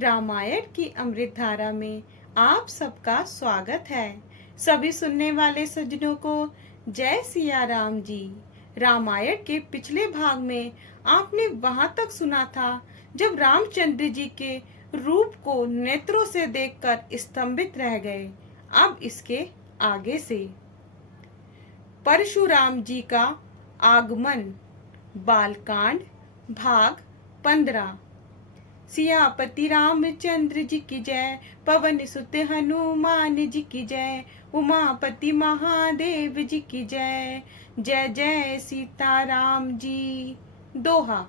रामायण की अमृत धारा में आप सबका स्वागत है। सभी सुनने वाले सज्जनों को जय सिया राम जी। रामायण के पिछले भाग में आपने वहां तक सुना था जब रामचंद्र जी के रूप को नेत्रों से देखकर स्तंभित रह गए। अब इसके आगे से परशुराम जी का आगमन, बालकांड, भाग 15। सियापति रामचंद्र जी की जय, पवन सुत हनुमान जी की जय, उमापति महादेव जी की जय। जय जय सीताराम जी। दोहा।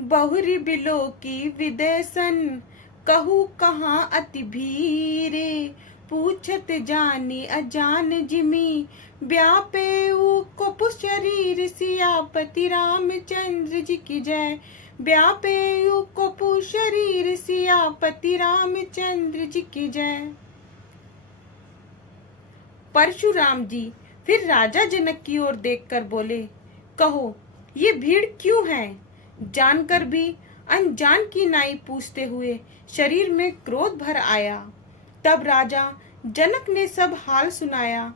बहुरी बिलो की विदेशन, कहू कहाँ अति भीरे, पूछत जानी अजान जिमी, व्यापे को शरीर। सियापति रामचंद्र जी की जय, व्यापे को शरीर। सियापति रामचंद्र जी की जय। परशुराम जी फिर राजा जनक की ओर देखकर बोले, कहो ये भीड़ क्यों है? जानकर भी अनजान की नाई पूछते हुए शरीर में क्रोध भर आया। तब राजा जनक ने सब हाल सुनाया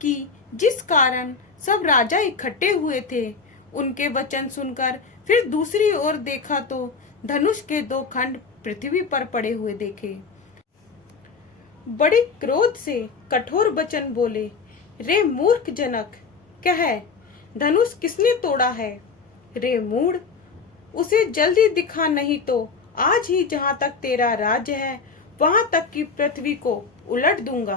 कि जिस कारण सब राजा इकट्ठे हुए थे। उनके वचन सुनकर फिर दूसरी ओर देखा तो धनुष के 2 खंड पृथ्वी पर पड़े हुए देखे। बड़े क्रोध से कठोर वचन बोले, रे मूर्ख जनक, कह धनुष किसने तोड़ा है? रे मूढ़, उसे जल्दी दिखा, नहीं तो आज ही जहाँ तक तेरा राज्य है वहां तक की पृथ्वी को उलट दूंगा।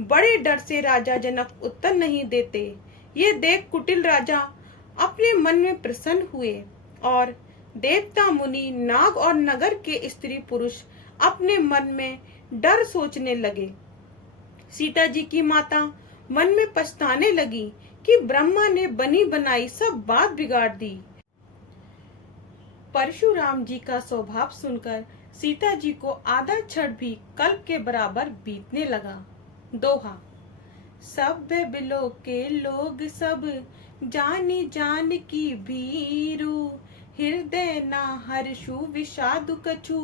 बड़े डर से राजा जनक उत्तर नहीं देते। ये देख कुटिल राजा अपने मन में प्रसन्न हुए और देवता, मुनि, नाग और नगर के स्त्री पुरुष अपने मन में डर सोचने लगे। सीता जी की माता मन में पछताने लगी कि ब्रह्मा ने बनी बनाई सब बात बिगाड़ दी। परशुराम जी का स्वभाव सुनकर सीता जी को आधा क्षण भी कल्प के बराबर बीतने लगा। दोहा। सब बिलो के लोग सब, जानी जान की भीरू, हृदय ना हर्षु विषादु कछु,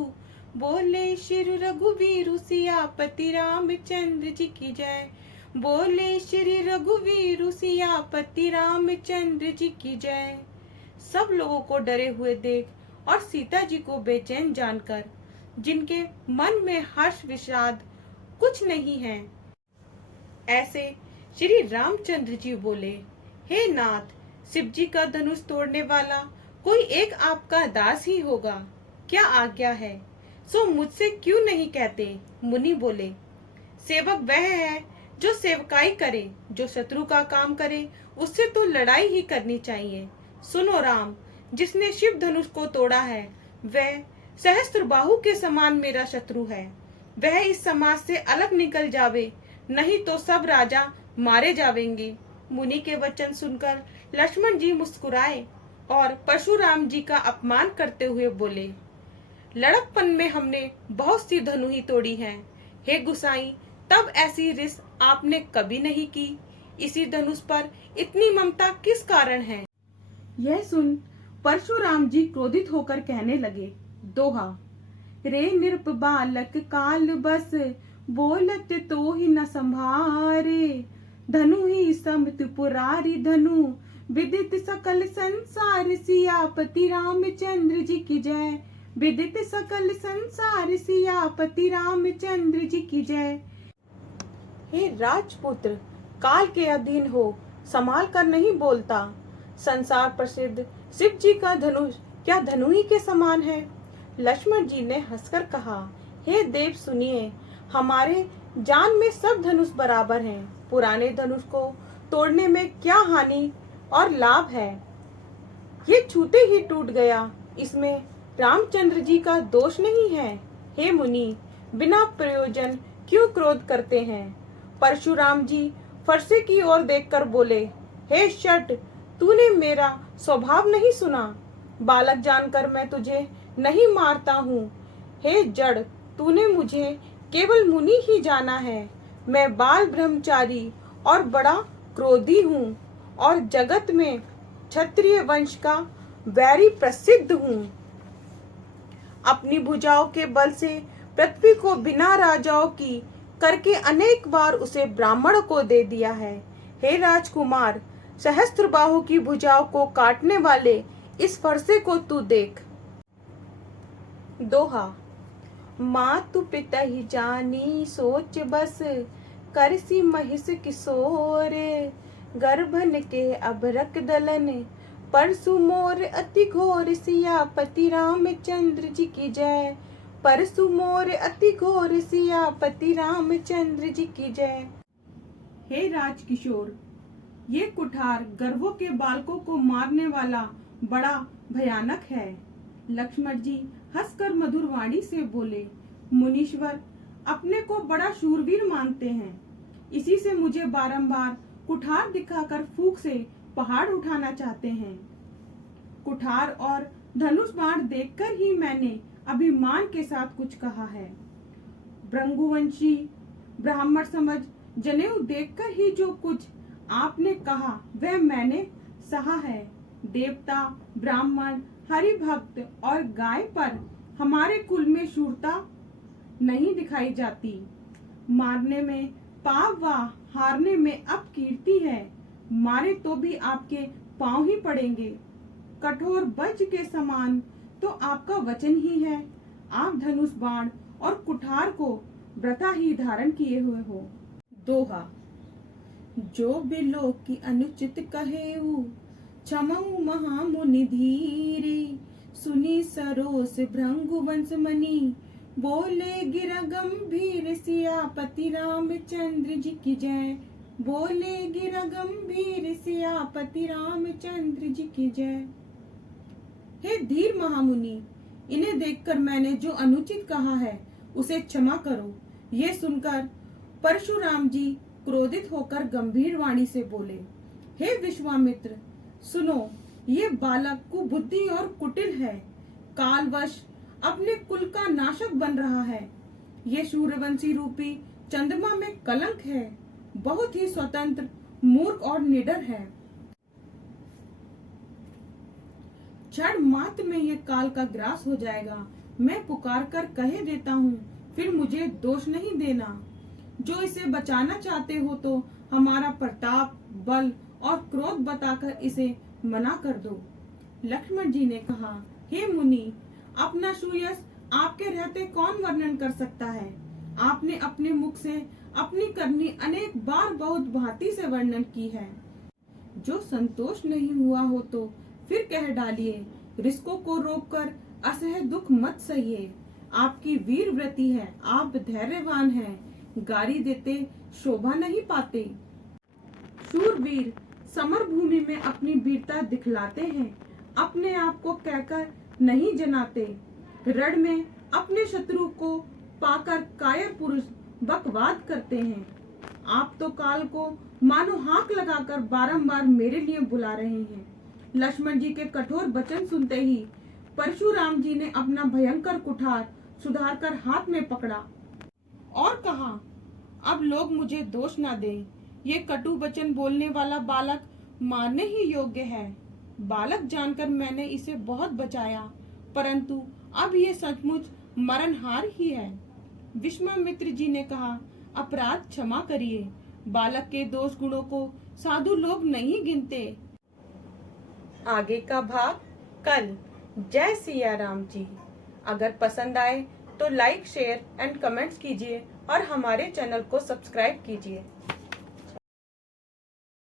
बोले श्री रघुवीरु। सियापति रामचंद्र जी की जय, बोले श्री रघुवीरु। सियापति रामचंद्र जी की जय। सब लोगों को डरे हुए देख और सीता जी को बेचैन जानकर, जिनके मन में हर्ष विषाद कुछ नहीं है, ऐसे श्री रामचंद्र जी बोले, हे नाथ, शिव जी का धनुष तोड़ने वाला कोई एक आपका दास ही होगा। क्या आज्ञा है, सो मुझसे क्यों नहीं कहते? मुनि बोले, सेवक वह है जो सेवकाई करे, जो शत्रु का काम करे उससे तो लड़ाई ही करनी चाहिए। सुनो राम, जिसने शिव धनुष को तोड़ा है वह सहस्त्रबाहु के समान मेरा शत्रु है। वह इस समाज से अलग निकल जावे, नहीं तो सब राजा मारे जावेंगे। मुनि के वचन सुनकर लक्ष्मण जी मुस्कुराए और परशुराम जी का अपमान करते हुए बोले, लड़कपन में हमने बहुत सी धनु ही तोड़ी हैं। हे गुसाई, तब ऐसी रिस आपने कभी नहीं की। इसी धनुष पर इतनी ममता किस कारण है? यह सुन परशुराम जी क्रोधित होकर कहने लगे। दोहा। रे नृप बालक काल बस, बोलत तो ही न संभारे, धनु ही समत पुरारी धनु, विदित सकल संसार। सियापति रामचंद्र जी की जय, विदित सकल संसार। सियापति रामचंद्र जी की जय। हे राजपुत्र, काल के अधीन हो, संभाल कर नहीं बोलता। संसार प्रसिद्ध शिव जी का धनुष क्या धनु ही के समान है? लक्ष्मण जी ने हंसकर कहा, हे देव सुनिए, हमारे जान में सब धनुष बराबर हैं। पुराने धनुष को तोड़ने में क्या हानि और लाभ है? ये छूते ही टूट गया, इसमें रामचंद्र जी का दोष नहीं है। हे मुनि, बिना प्रयोजन क्यों क्रोध करते हैं? परशुराम जी फरसे की ओर देखकर बोले, हे शट, तूने मेरा स्वभाव नहीं सुना? बालक जानकर मैं तुझे नहीं मारता हूँ। हे जड़, तूने मुझे केवल मुनि ही जाना है। मैं बाल ब्रह्मचारी और बड़ा क्रोधी हूँ और जगत में क्षत्रिय वंश का वैरी प्रसिद्ध हूँ। अपनी भुजाओं के बल से पृथ्वी को बिना राजाओं की करके अनेक बार उसे ब्राह्मण को दे दिया है। हे राजकुमार, सहस्त्रबाहु की भुजाओं को काटने वाले इस फरसे को तू देख। दोहा। मातु पिता ही जानी सोच बस, करसी महिष किशोर, गर्भन के अभरक दलन, परसु मोर अति घोर, सियापति रामचंद्र जी की जय। परसु मोर अति घोर, सियापति रामचंद्र जी की जय। हे राजकिशोर, ये कुठार गर्भों के बालकों को मारने वाला बड़ा भयानक है। लक्ष्मण जी हंसकर मधुर वाणी से बोले, मुनीश्वर अपने को बड़ा शूरवीर मानते हैं, इसी से मुझे बारंबार कुठार दिखाकर फूंक से पहाड़ उठाना चाहते हैं। कुठार और धनुष बाण देखकर ही मैंने अभिमान के साथ कुछ कहा है। भृगुवंशी ब्राह्मण समझ जनेऊ देखकर ही जो कुछ आपने कहा वह मैंने सहा है। देवता, ब्राह्मण, हरि भक्त और गाय पर हमारे कुल में शूरता नहीं दिखाई जाती। मारने में पाप व हारने में अब कीर्ति है। मारे तो भी आपके पांव ही पड़ेंगे। कठोर वज्र के समान तो आपका वचन ही है। आप धनुष बाण और कुठार को व्रता ही धारण किए हुए हो। दोहा। जो बिलो की अनुचित कहेऊ, क्षमऊ महामुनि धीरे, सुनी सरोस भृगुवंश मणि, बोले गिरा गंभीर, सियापति रामचंद्र जी की जय। बोले गिरा गंभीर, सियापति रामचंद्र जी की जय। हे धीर महामुनि, इन्हें देखकर मैंने जो अनुचित कहा है उसे क्षमा करो। ये सुनकर परशुराम जी क्रोधित होकर गंभीर वाणी से बोले, हे विश्वामित्र, सुनो, ये बालक कुबुद्धि और कुटिल है, कालवश अपने कुल का नाशक बन रहा है। ये सूर्यवंशी रूपी चंद्रमा में कलंक है, बहुत ही स्वतंत्र, मूर्ख और निडर है। क्षण मात्र में ये काल का ग्रास हो जाएगा। मैं पुकार कर कहे देता हूँ, फिर मुझे दोष नहीं देना। जो इसे बचाना चाहते हो तो हमारा प्रताप, बल और क्रोध बताकर इसे मना कर दो। लक्ष्मण जी ने कहा, हे मुनि, अपना सुयश आपके रहते कौन वर्णन कर सकता है। आपने अपने मुख से अपनी करनी अनेक बार बहुत भांति से वर्णन की है। जो संतोष नहीं हुआ हो तो फिर कह डालिए। रिश्कों को रोककर असह दुख मत सहिए। आपकी वीर व्रति है, आप धैर्यवान हैं, गारी देते शोभा नहीं पाते। शूरवीर समर भूमि में अपनी वीरता दिखलाते हैं, अपने आप को कहकर नहीं जनाते। रण में अपने शत्रु को पाकर कायर पुरुष बकवाद करते हैं। आप तो काल को मानो हाक लगाकर बारंबार मेरे लिए बुला रहे हैं। लक्ष्मण जी के कठोर वचन सुनते ही परशुराम जी ने अपना भयंकर कुठार सुधार कर हाथ में पकड़ा और कहा, अब लोग मुझे दोष ना दें। ये कटु वचन बोलने वाला बालक मारने ही योग्य है। बालक जानकर मैंने इसे बहुत बचाया, परंतु अब ये सचमुच मरणहार ही है। विश्वामित्र जी ने कहा, अपराध क्षमा करिए। बालक के दोष गुणों को साधु लोग नहीं गिनते। आगे का भाग कल। जय सिया राम जी। अगर पसंद आए तो लाइक, शेयर एंड कमेंट्स कीजिए और हमारे चैनल को सब्सक्राइब कीजिए।